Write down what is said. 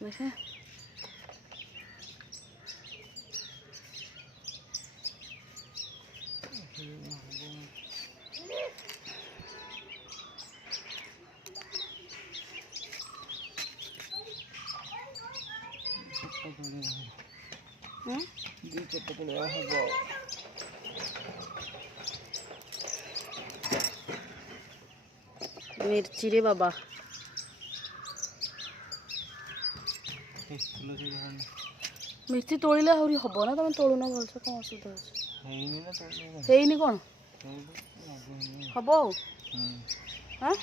देखिए मिर्ची रे बाबा मिर्ची तोड़िले आहरी हम ना तुम तोड़ुन भलसे कौन असुविधा है कौन हम हाँ